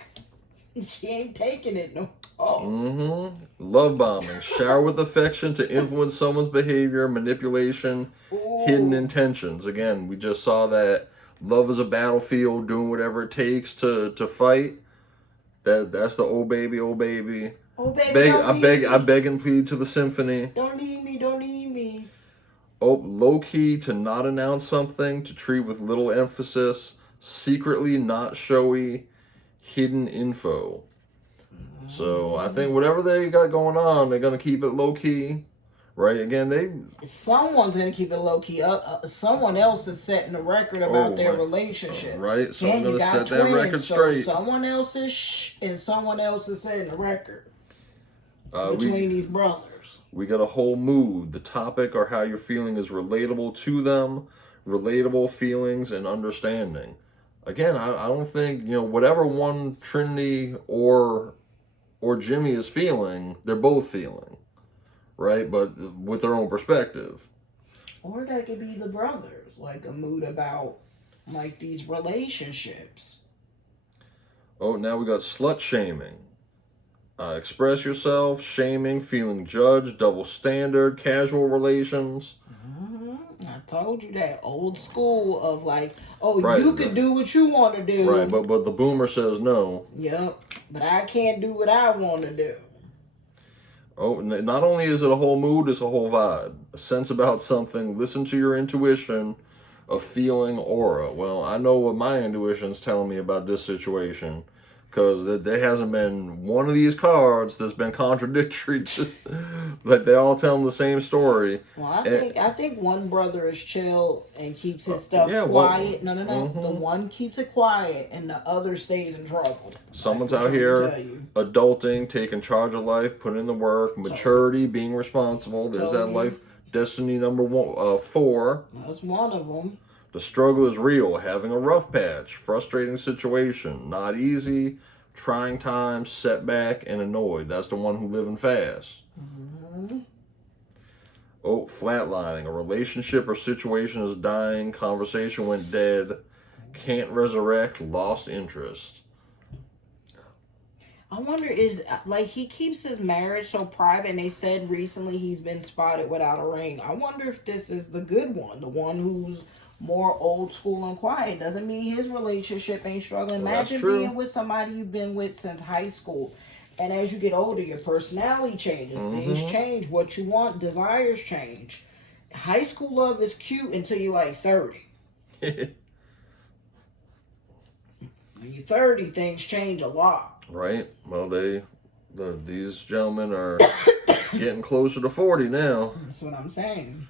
She ain't taking it no. Oh. Love bombing. Shower with affection to influence someone's behavior, manipulation, hidden intentions. Again, we just saw that love is a battlefield, doing whatever it takes to fight. That's the oh baby, oh baby. Oh baby, I beg and plead to the symphony. Don't leave me, don't leave me. Oh, low key to not announce something, to treat with little emphasis, secretly not showy, hidden info. So I think whatever they got going on, they're gonna keep it low key, right? Again, someone's gonna keep it low key. Someone else is setting the record about their relationship, right? So and I'm gonna you got set twins, that record so straight. someone else is and someone else is setting the record between these brothers. We got a whole mood. The topic or how you're feeling is relatable to them, relatable feelings and understanding. Again, I don't think whatever one Trinity or Jimmy is feeling, they're both feeling, right? But with their own perspective. Or that could be the brothers, like a mood about like these relationships. Oh, now we got slut shaming. Express yourself, shaming, feeling judged, double standard, casual relations. I told you that old school of like, Right, you can do what you want to do. Right, but the boomer says no. Yep, but I can't do what I want to do. Oh, not only is it a whole mood, it's a whole vibe. A sense about something, listen to your intuition, a feeling, aura. Well, I know what my intuition's telling me about this situation. Because there hasn't been one of these cards that's been contradictory to, like they all tell them the same story. Well, I think one brother is chill and keeps his stuff quiet. No. The one keeps it quiet and the other stays in trouble. Someone's out here adulting, taking charge of life, putting in the work, maturity, being responsible. There's that life destiny number 4. That's one of them. The struggle is real, having a rough patch, frustrating situation, not easy, trying times, setback, and annoyed. That's the one who living fast. Oh, flatlining. A relationship or situation is dying, conversation went dead, can't resurrect, lost interest. I wonder he keeps his marriage so private, and they said recently he's been spotted without a ring. I wonder if this is the good one, the one who's more old school and quiet. Doesn't mean his relationship ain't struggling. Imagine being with somebody you've been with since high school, and as you get older, your personality changes, things change, what you want, desires change. High school love is cute until you're like 30. When you're 30, things change a lot. Right. Well, these gentlemen are getting closer to 40 now. That's what I'm saying.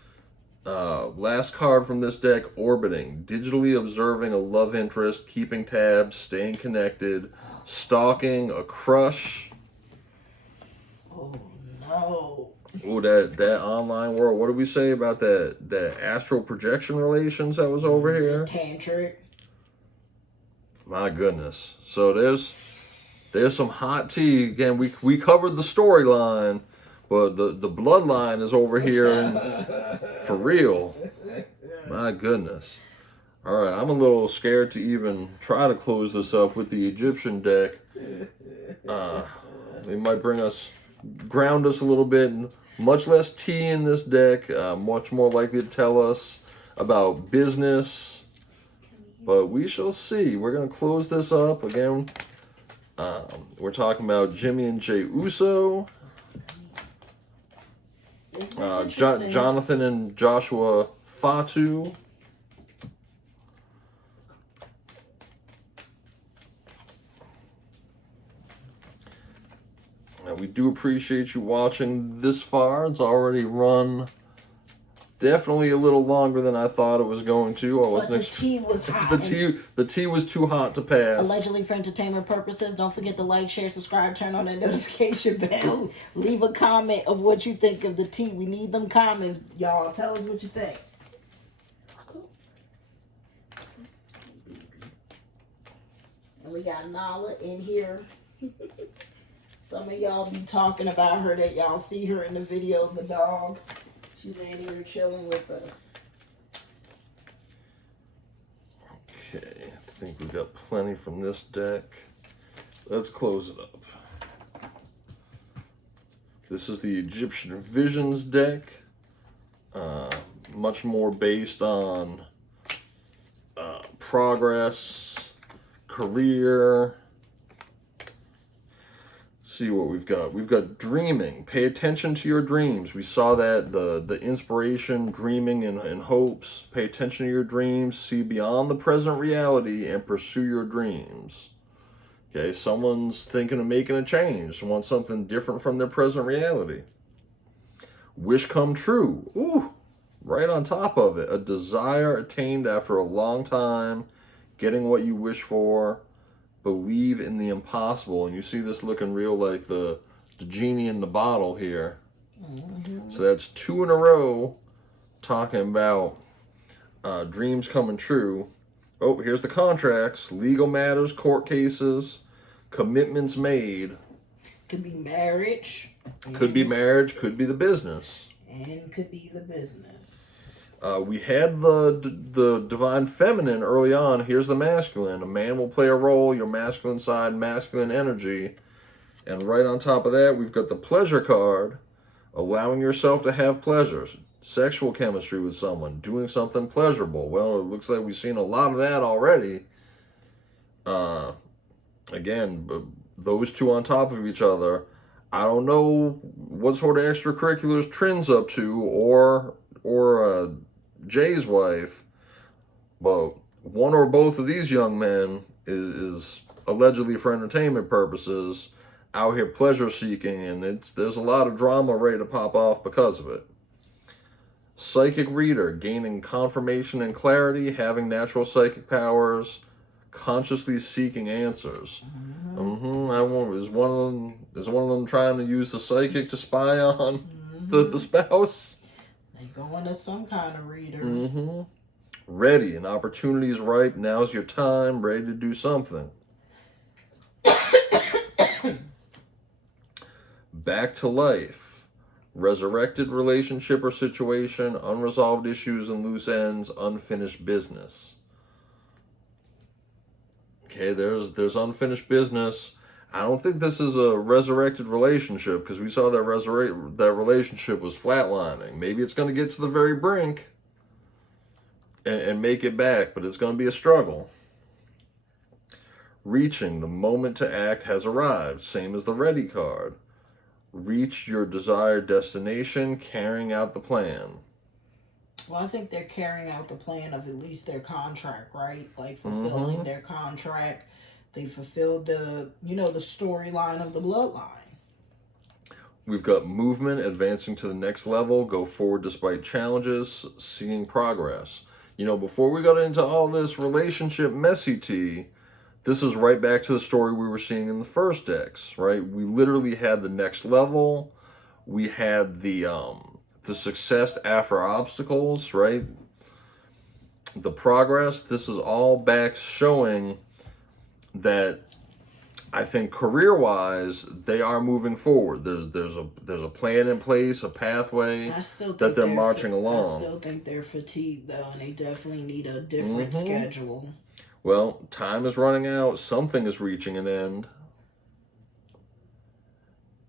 Last card from this deck, Orbiting. Digitally observing a love interest, keeping tabs, staying connected, stalking a crush. Oh, no. Oh, that online world. What did we say about that astral projection relations that was over here? Tantric. My goodness. So there's some hot tea. Again, we covered the storyline, but the bloodline is over here for real. My goodness. All right, I'm a little scared to even try to close this up with the Egyptian deck. They might ground us a little bit. Much less tea in this deck. Much more likely to tell us about business. But we shall see. We're going to close this up. Again, we're talking about Jimmy and Jey Uso. Jonathan and Joshua Fatu. We do appreciate you watching this far. It's already run definitely a little longer than I thought it was going to. But the tea was hot. The tea was too hot to pass. Allegedly for entertainment purposes. Don't forget to like, share, subscribe, turn on that notification bell. Leave a comment of what you think of the tea. We need them comments, y'all. Tell us what you think. And we got Nala in here. Some of y'all be talking about her that y'all see her in the video of the dog. She's in here chilling with us. Okay, I think we've got plenty from this deck. Let's close it up. This is the Egyptian Visions deck. Much more based on progress, career. See what we've got. We've got dreaming. Pay attention to your dreams. We saw that the inspiration, dreaming and hopes. Pay attention to your dreams. See beyond the present reality and pursue your dreams. Okay, someone's thinking of making a change. Want something different from their present reality. Wish come true. Ooh, right on top of it. A desire attained after a long time. Getting what you wish for. Believe in the impossible. And you see this looking real like the genie in the bottle here. Mm-hmm. So that's 2 in a row talking about dreams coming true. Oh, here's the contracts. Legal matters, court cases, commitments made. Could be marriage. Could be marriage, could be the business. And could be the business. We had the divine feminine early on. Here's the masculine. A man will play a role, your masculine side, masculine energy. And right on top of that, we've got the pleasure card. Allowing yourself to have pleasures. Sexual chemistry with someone. Doing something pleasurable. Well, it looks like we've seen a lot of that already. Again, those two on top of each other. I don't know what sort of extracurriculars Trin's up to, or Jay's wife, but one or both of these young men is allegedly for entertainment purposes out here pleasure seeking, and there's a lot of drama ready to pop off because of it. Psychic reader, gaining confirmation and clarity, having natural psychic powers, consciously seeking answers. Is one of them trying to use the psychic to spy on the spouse? They going to some kind of reader. Ready. An opportunity is ripe. Now's your time. Ready to do something. Back to life. Resurrected relationship or situation. Unresolved issues and loose ends. Unfinished business. Okay, there's unfinished business. I don't think this is a resurrected relationship because we saw that relationship was flatlining. Maybe it's going to get to the very brink and make it back, but it's going to be a struggle. Reaching, the moment to act has arrived, same as the ready card. Reach your desired destination, carrying out the plan. Well, I think they're carrying out the plan of at least their contract, right? Like fulfilling their contract. They fulfilled the storyline of the Bloodline. We've got movement, advancing to the next level, go forward despite challenges, seeing progress. Before we got into all this relationship messy tea, this is right back to the story we were seeing in the first decks, right? We literally had the next level. We had the success after obstacles, right? The progress. This is all back showing that I think career-wise they are moving forward. There's a plan in place, a pathway that they're marching along. I still think they're fatigued though, and they definitely need a different schedule. Well, time is running out. Something is reaching an end.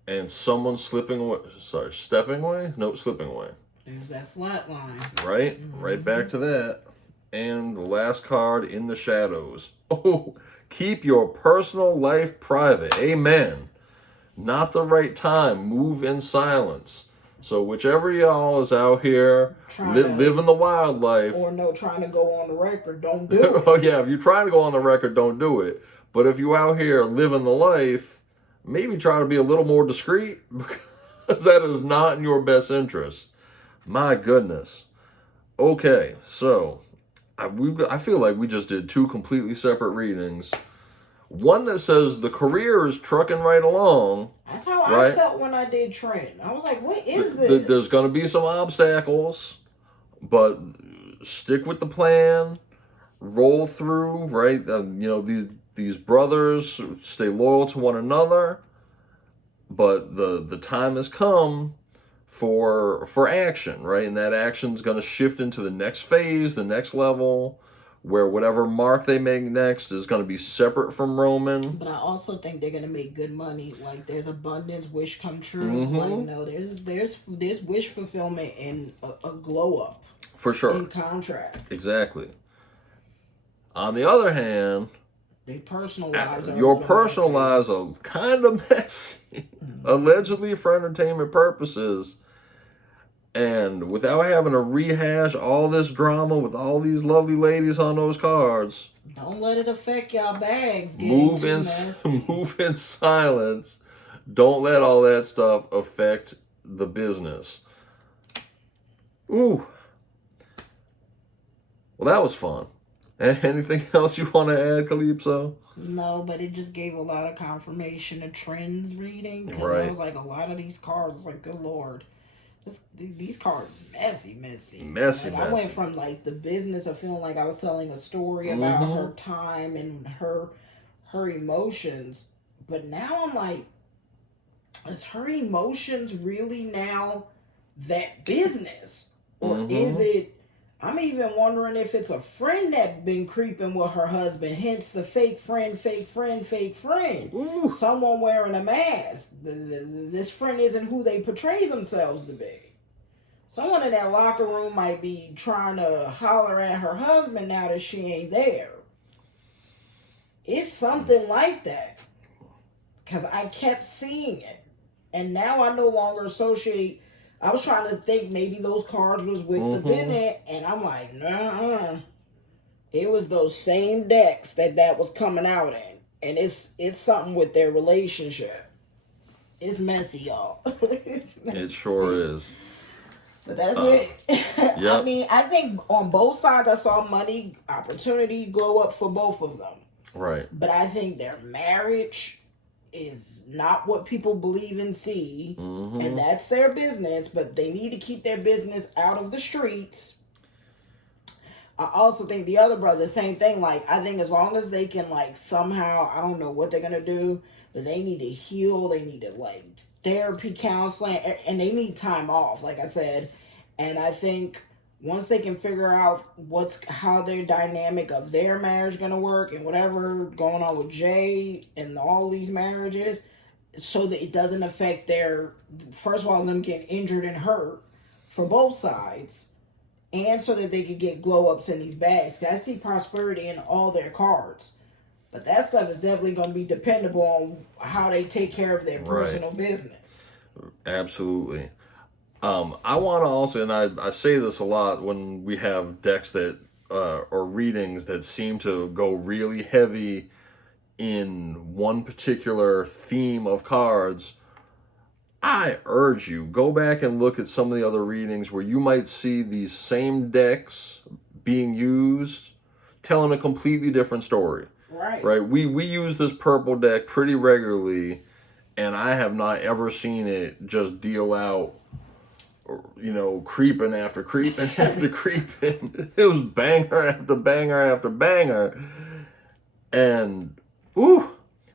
And someone's slipping away. Sorry, stepping away? Nope, slipping away. There's that flat line. Right? Right back to that. And the last card in the shadows. Oh, keep your personal life private. Amen. Not the right time. Move in silence. So whichever y'all is out here living the wild life. Or trying to go on the record, don't do it. Oh yeah, if you're trying to go on the record, don't do it. But if you're out here living the life, maybe try to be a little more discreet, because that is not in your best interest. My goodness. Okay, so I feel like we just did two completely separate readings. One that says the career is trucking right along. That's how I felt when I did Trent. I was like, what is this? There's going to be some obstacles, but stick with the plan. Roll through, right? These brothers stay loyal to one another. But the time has come for action, right? And that action's going to shift into the next phase, the next level, where whatever mark they make next is going to be separate from Roman. But I also think they're going to make good money. Like, there's abundance, wish come true. There's wish fulfillment and a glow up. For sure. In contract. Exactly. On the other hand, your personal lives are kind of messy. Allegedly for entertainment purposes. And without having to rehash all this drama with all these lovely ladies on those cards, don't let it affect y'all bags. Move in silence. Don't let all that stuff affect the business. Ooh. Well, that was fun. Anything else you want to add, Calypso? No, but it just gave a lot of confirmation of trends reading. Because I was like, a lot of these cards, like, good Lord. These cards messy. I went from like the business of feeling like I was telling a story about her time and her emotions, but now I'm like, is her emotions really now that business, or is it? I'm even wondering if it's a friend that been creeping with her husband, hence the fake friend. Ooh. Someone wearing a mask. This friend isn't who they portray themselves to be. Someone in that locker room might be trying to holler at her husband now that she ain't there. It's something like that. Because I kept seeing it. And now I no longer associate. I was trying to think maybe those cards was with the Bennett, and I'm like, nah. It was those same decks that was coming out in. And it's something with their relationship. It's messy, y'all. It sure is. But that's it. Yep. I mean, I think on both sides I saw money, opportunity glow up for both of them. Right. But I think their marriage is not what people believe and see, and that's their business, but they need to keep their business out of the streets. I also think the other brother, same thing. Like, I think as long as they can, like, somehow, I don't know what they're gonna do, but they need to heal, they need to, like, therapy, counseling, and they need time off, like I said. And I think once they can figure out how their dynamic of their marriage gonna work and whatever going on with Jey and all these marriages, so that it doesn't affect their, first of all, them getting injured and hurt for both sides, and so that they could get glow ups in these bags. I see prosperity in all their cards, but that stuff is definitely going to be dependable on how they take care of their personal business. Absolutely. I want to also, and I say this a lot when we have decks that or readings that seem to go really heavy in one particular theme of cards, I urge you, go back and look at some of the other readings where you might see these same decks being used, telling a completely different story. Right. We use this purple deck pretty regularly, and I have not ever seen it just deal out, creeping after creeping after creeping. It was banger after banger after banger. And,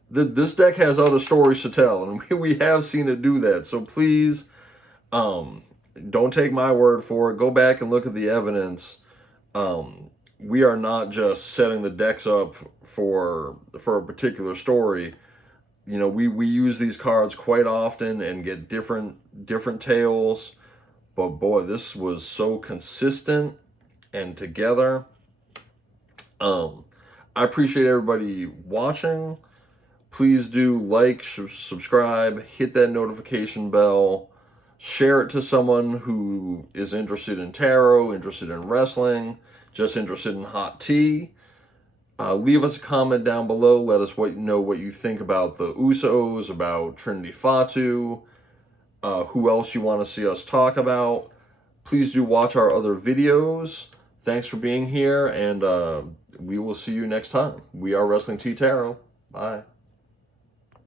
this deck has other stories to tell, and we have seen it do that. So please, don't take my word for it. Go back and look at the evidence. We are not just setting the decks up for a particular story. We use these cards quite often and get different tales. But boy, this was so consistent and together. I appreciate everybody watching. Please do like, subscribe, hit that notification bell, share it to someone who is interested in tarot, interested in wrestling, just interested in hot tea. Leave us a comment down below. Let us know what you think about the Usos, about Trinity Fatu, who else you want to see us talk about. Please do watch our other videos. Thanks for being here, and we will see you next time. We are Wrestling Tea Tarot. Bye.